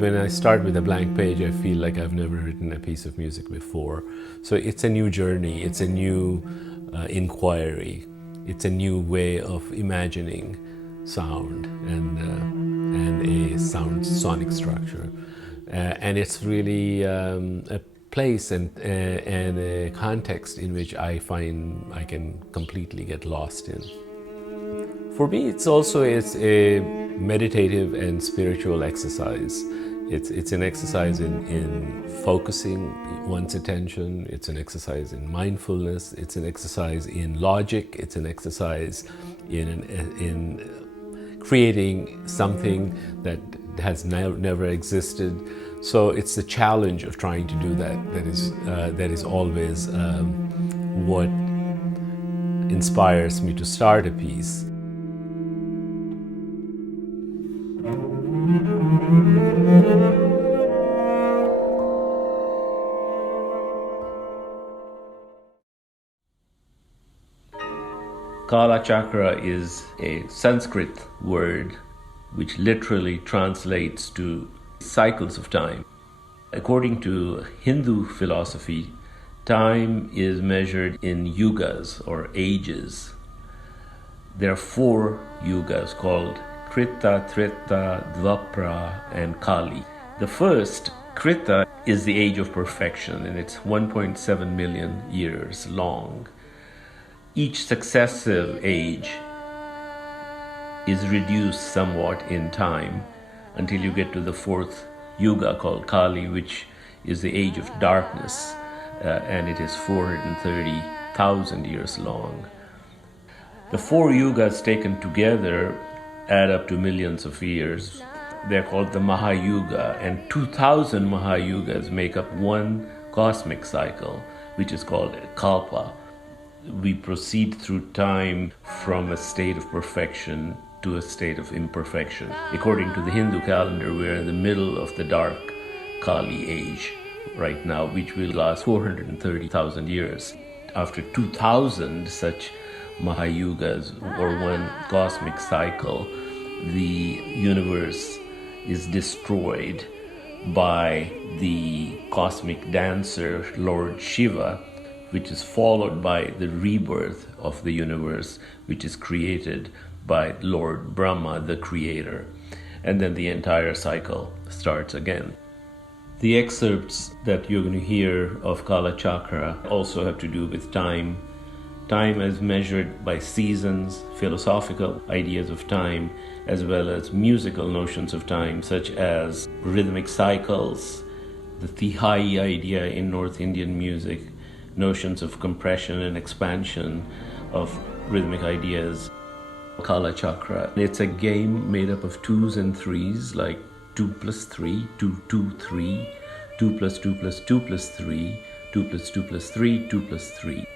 when I start with a blank page, I feel like I've never written a piece of music before. So it's a new journey, it's a new inquiry, it's a new way of imagining sound and a sonic structure. And it's really a place and a context in which I find I can completely get lost in. For me, it's a meditative and spiritual exercise. It's an exercise in focusing one's attention. It's an exercise in mindfulness. It's an exercise in logic. It's an exercise in creating something that has never existed. So it's the challenge of trying to do that is always what inspires me to start a piece. Kala Chakra is a Sanskrit word which literally translates to cycles of time. According to Hindu philosophy, time is measured in yugas or ages. There are 4 yugas called Krita, Treta, Dvapara, and Kali. The first, Krita, is the age of perfection, and it's 1.7 million years long. Each successive age is reduced somewhat in time until you get to the 4th yuga called Kali, which is the age of darkness, and it is 430,000 years long. The 4 yugas taken together add up to millions of years. They're called the Mahayuga, and 2000 Mahayugas make up one cosmic cycle, which is called Kalpa. We proceed through time from a state of perfection to a state of imperfection. According to the Hindu calendar, we're in the middle of the dark Kali age right now, which will last 430,000 years. After 2000 such Mahayugas, or one cosmic cycle, the universe is destroyed by the cosmic dancer Lord Shiva, which is followed by the rebirth of the universe, which is created by Lord Brahma, the creator. And then the entire cycle starts again. The excerpts that you're going to hear of Kala Chakra also have to do with time. Time as measured by seasons, philosophical ideas of time, as well as musical notions of time, such as rhythmic cycles, the Tihai idea in North Indian music, notions of compression and expansion of rhythmic ideas. Kala Chakra, it's a game made up of 2s and 3s, like 2 plus 3, 2, 2, 3, 2 plus 2 plus 2 plus 3, 2 plus 2 plus 3, 2 plus 3.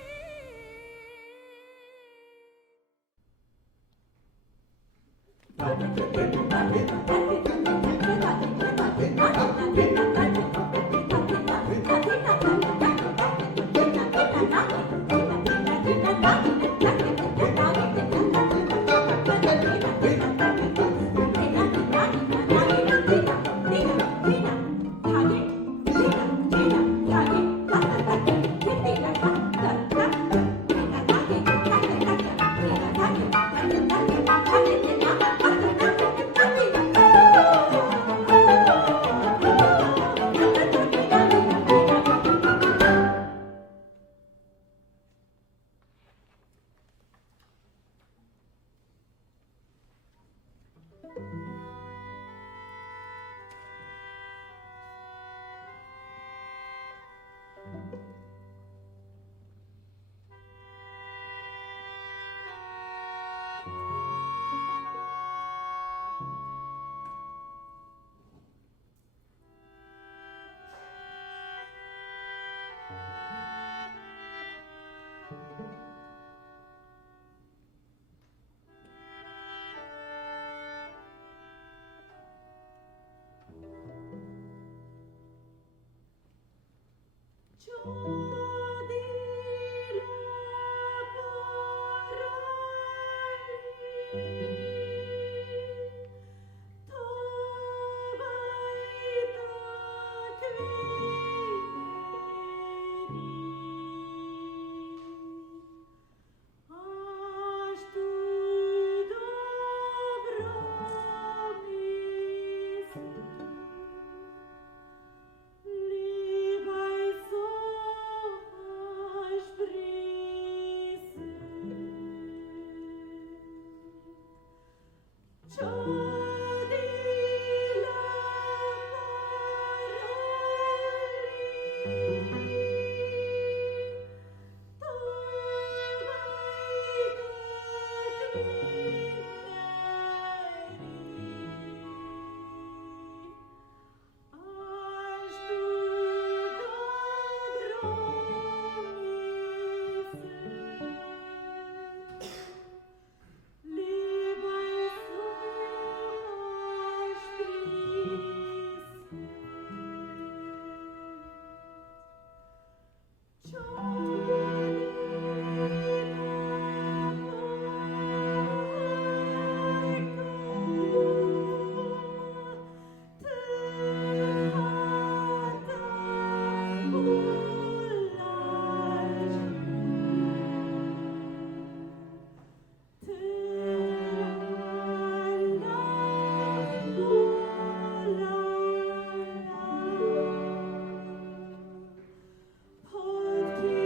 Korde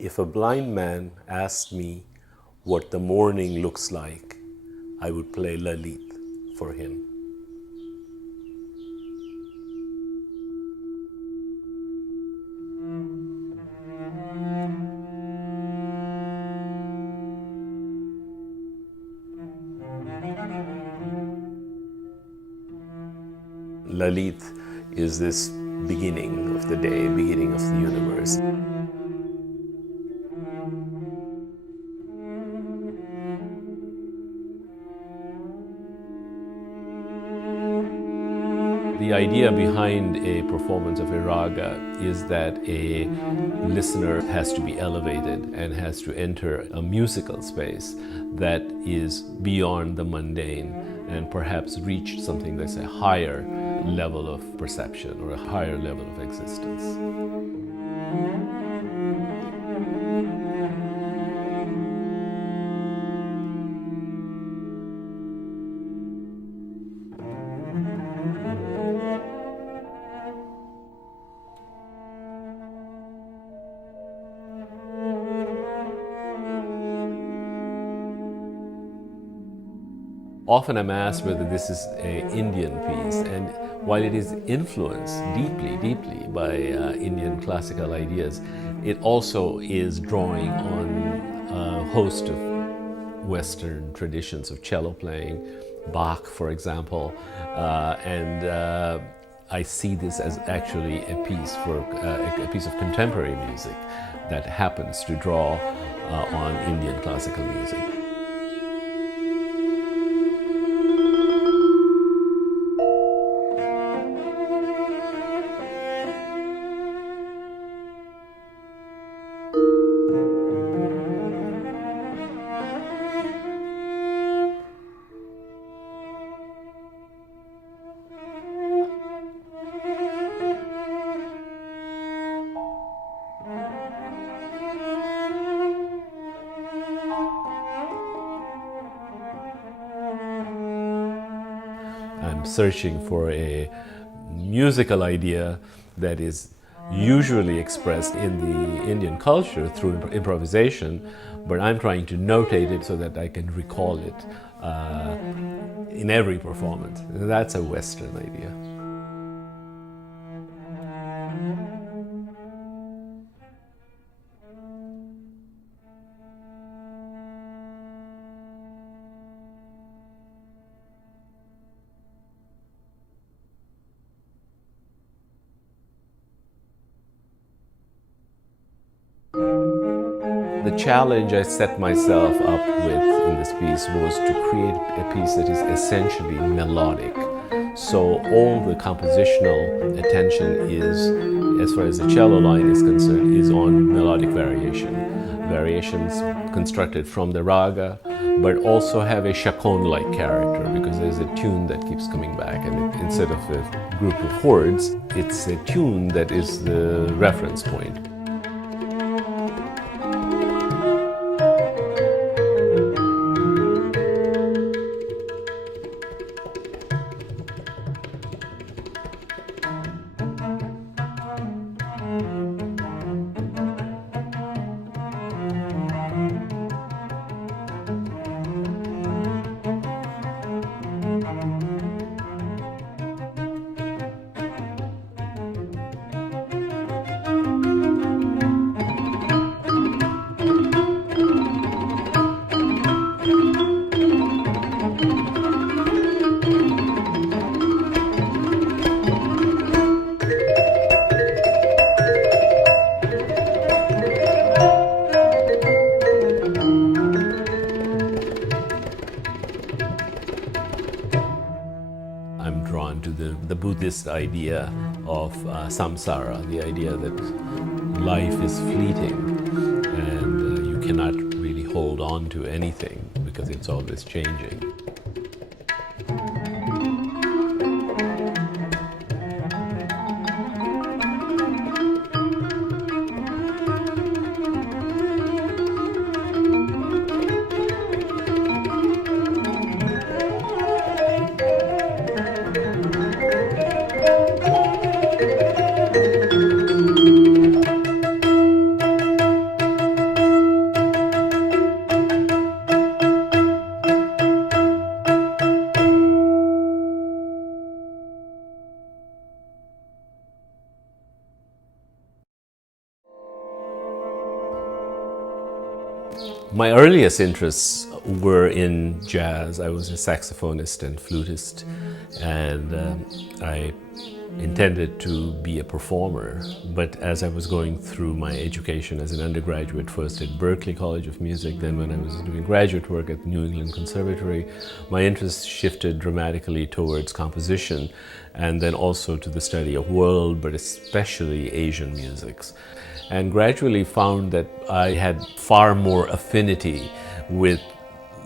If a blind man asked me what the morning looks like, I would play Lalit for him. Lalit is this beginning of the day, beginning of the universe. The idea behind a performance of a raga is that a listener has to be elevated and has to enter a musical space that is beyond the mundane and perhaps reach something that's a higher level of perception or a higher level of existence. Often I'm asked whether this is an Indian piece, and while it is influenced deeply by Indian classical ideas, it also is drawing on a host of Western traditions of cello playing, Bach, for example, and I see this as actually a piece of contemporary music that happens to draw on Indian classical music. I'm searching for a musical idea that is usually expressed in the Indian culture through improvisation, but I'm trying to notate it so that I can recall it in every performance. That's a Western idea. The challenge I set myself up with in this piece was to create a piece that is essentially melodic. So all the compositional attention is, as far as the cello line is concerned, is on melodic variation. Variations constructed from the raga, but also have a chaconne-like character because there's a tune that keeps coming back, and instead of a group of chords, it's a tune that is the reference point. I'm drawn to the Buddhist idea of samsara, the idea that life is fleeting and you cannot really hold on to anything because it's always changing. My earliest interests were in jazz. I was a saxophonist and flutist, and I intended to be a performer. But as I was going through my education as an undergraduate, first at Berklee College of Music, then when I was doing graduate work at New England Conservatory, my interest shifted dramatically towards composition, and then also to the study of world, but especially Asian musics. And gradually found that I had far more affinity with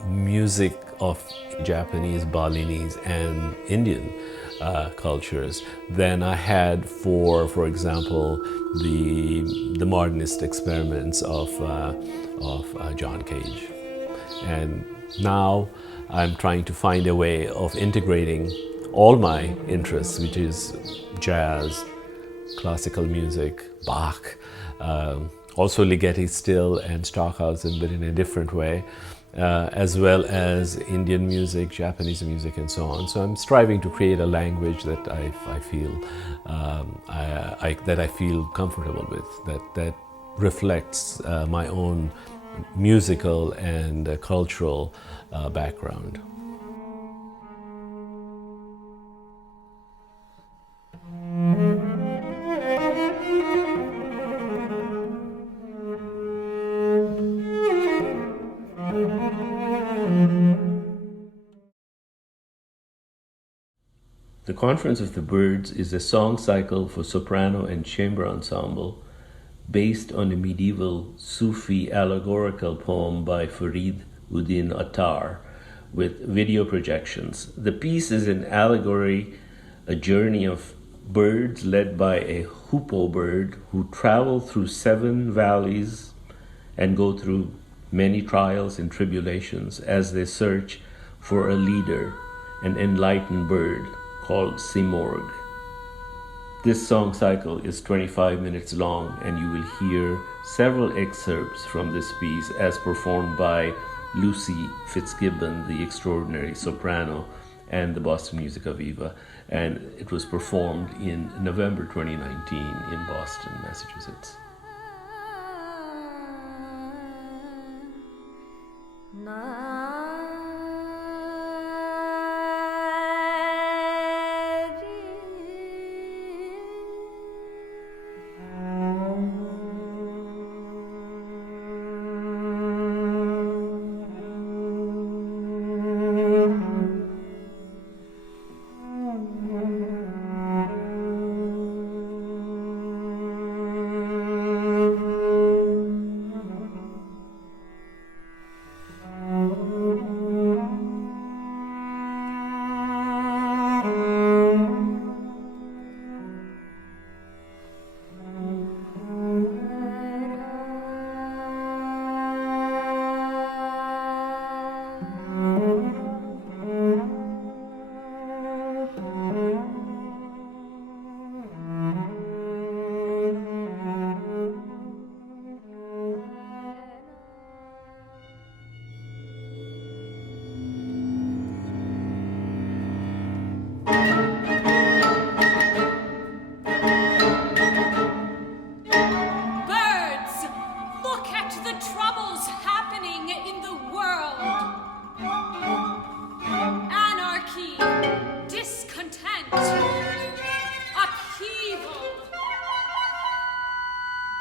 music of Japanese, Balinese, and Indian cultures than I had for example, the modernist experiments of John Cage. And now I'm trying to find a way of integrating all my interests, which is jazz, classical music, Bach, also Ligeti still and Stockhausen, but in a different way, as well as Indian music, Japanese music, and so on. So I'm striving to create a language that I feel that I feel comfortable with, that reflects my own musical and cultural background. The Conference of the Birds is a song cycle for soprano and chamber ensemble based on a medieval Sufi allegorical poem by Farid Uddin Attar with video projections. The piece is an allegory, a journey of birds led by a hoopoe bird who travel through 7 valleys and go through many trials and tribulations as they search for a leader an enlightened bird called Simorg. This song cycle is 25 minutes long, and you will hear several excerpts from this piece as performed by Lucy Fitzgibbon, the extraordinary soprano, and the Boston Musica Viva. And it was performed in November 2019 in Boston, Massachusetts.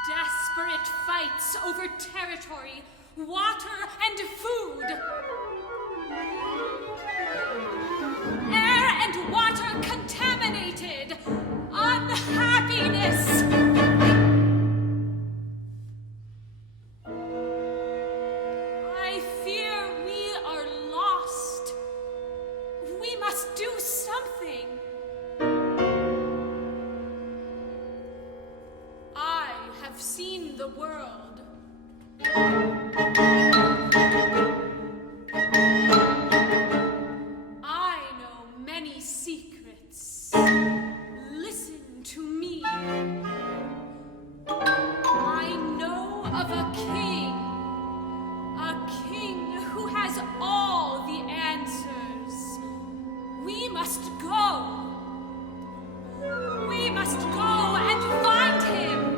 Desperate fights over territory, water, and food. Air and water contaminated. Unhappiness. I fear we are lost. We must do something. I've seen the world. I know many secrets. Listen to me. I know of a king who has all the answers. We must go. We must go and find him.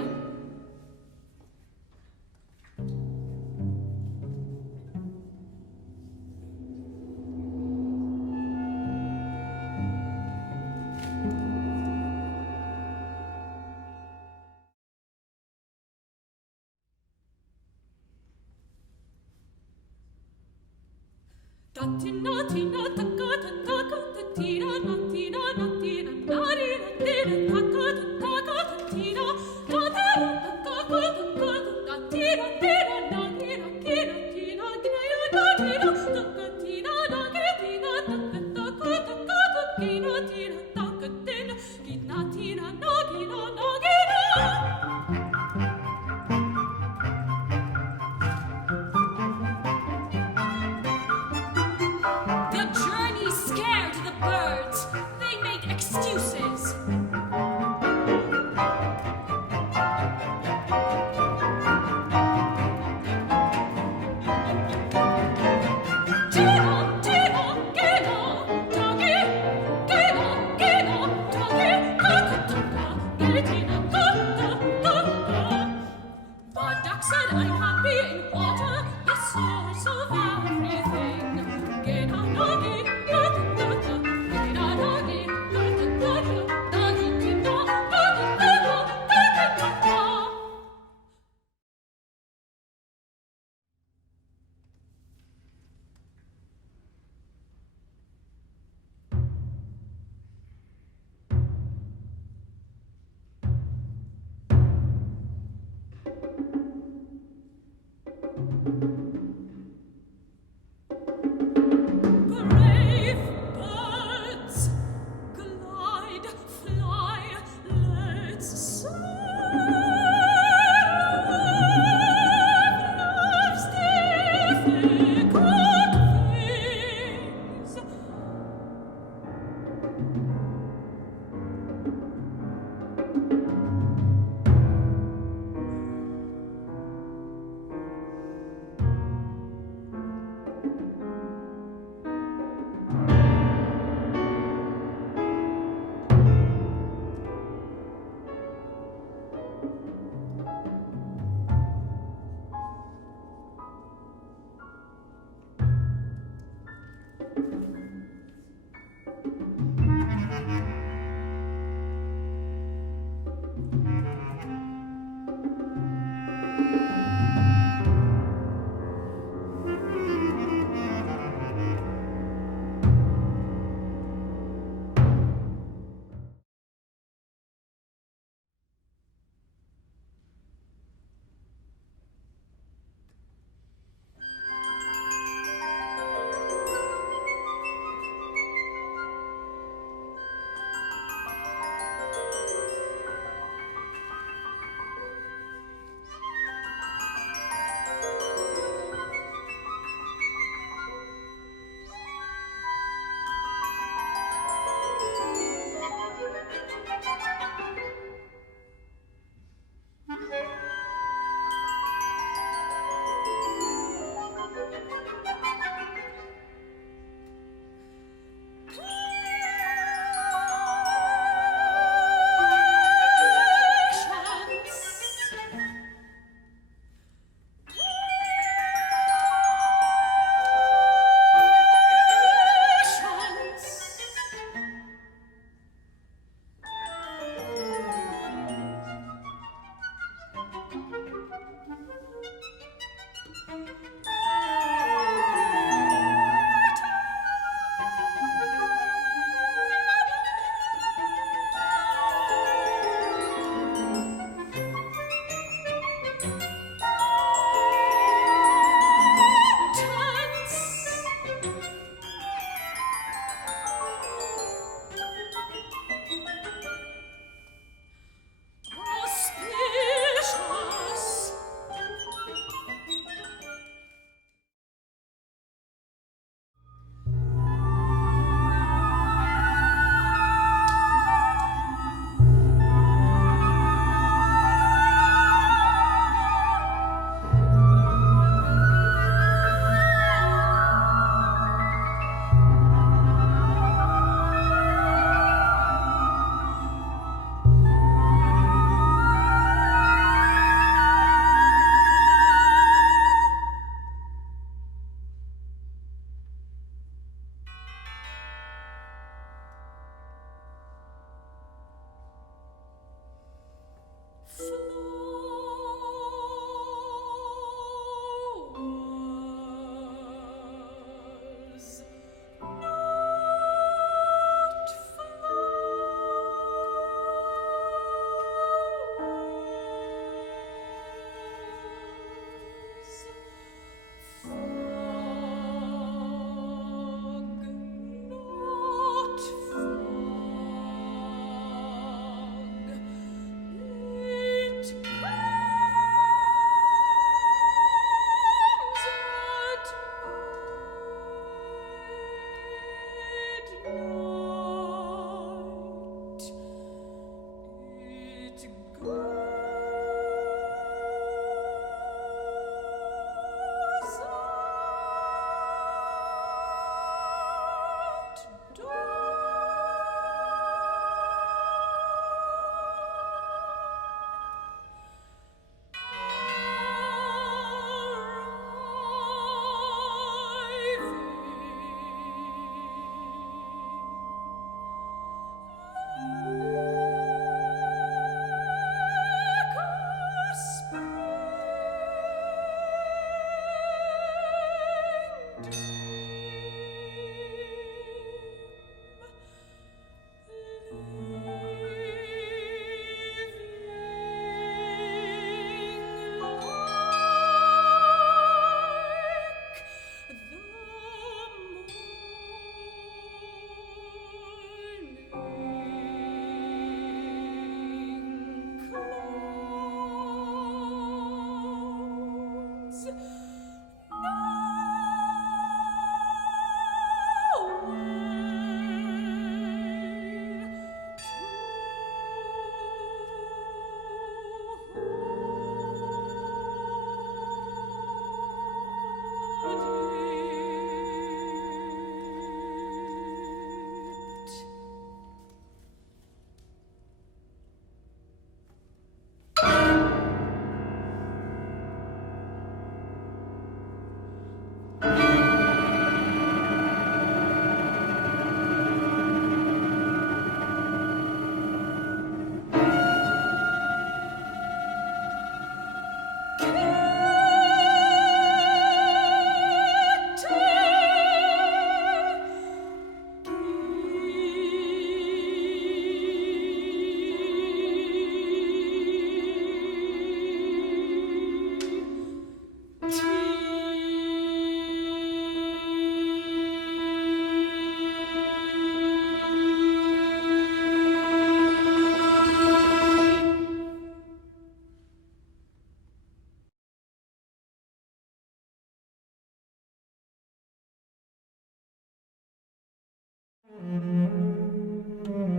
Great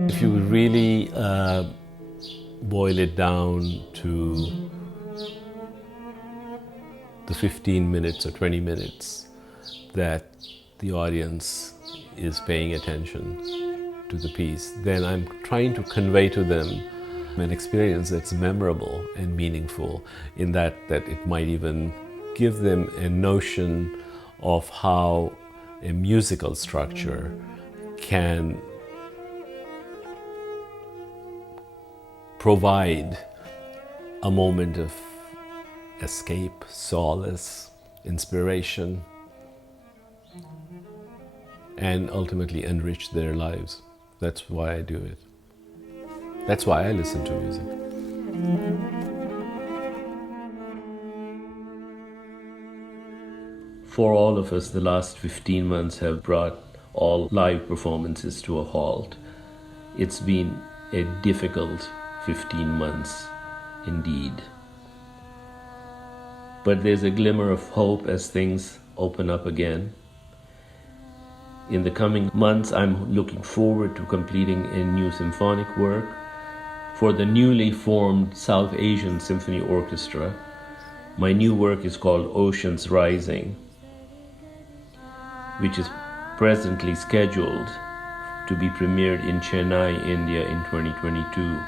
If you really boil it down to the 15 minutes or 20 minutes that the audience is paying attention to the piece, then I'm trying to convey to them an experience that's memorable and meaningful, in that it might even give them a notion of how a musical structure can provide a moment of escape, solace, inspiration, and ultimately enrich their lives. That's why I do it. That's why I listen to music. For all of us, the last 15 months have brought all live performances to a halt. It's been a difficult 15 months indeed. But there's a glimmer of hope as things open up again. In the coming months, I'm looking forward to completing a new symphonic work for the newly formed South Asian Symphony Orchestra. My new work is called Oceans Rising, which is presently scheduled to be premiered in Chennai, India in 2022.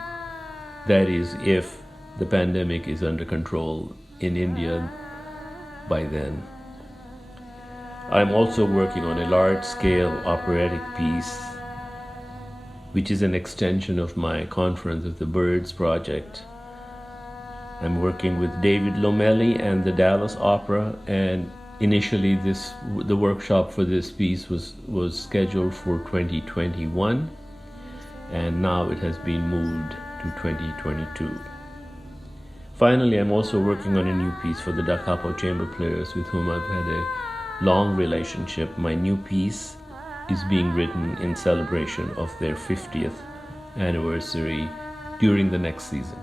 That is, if the pandemic is under control in India by then. I'm also working on a large-scale operatic piece, which is an extension of my Conference of the Birds project. I'm working with David Lomelli and the Dallas Opera, and initially the workshop for this piece was scheduled for 2021, and now it has been moved to 2022. Finally, I'm also working on a new piece for the Da Capo Chamber Players, with whom I've had a long relationship. My new piece is being written in celebration of their 50th anniversary during the next season.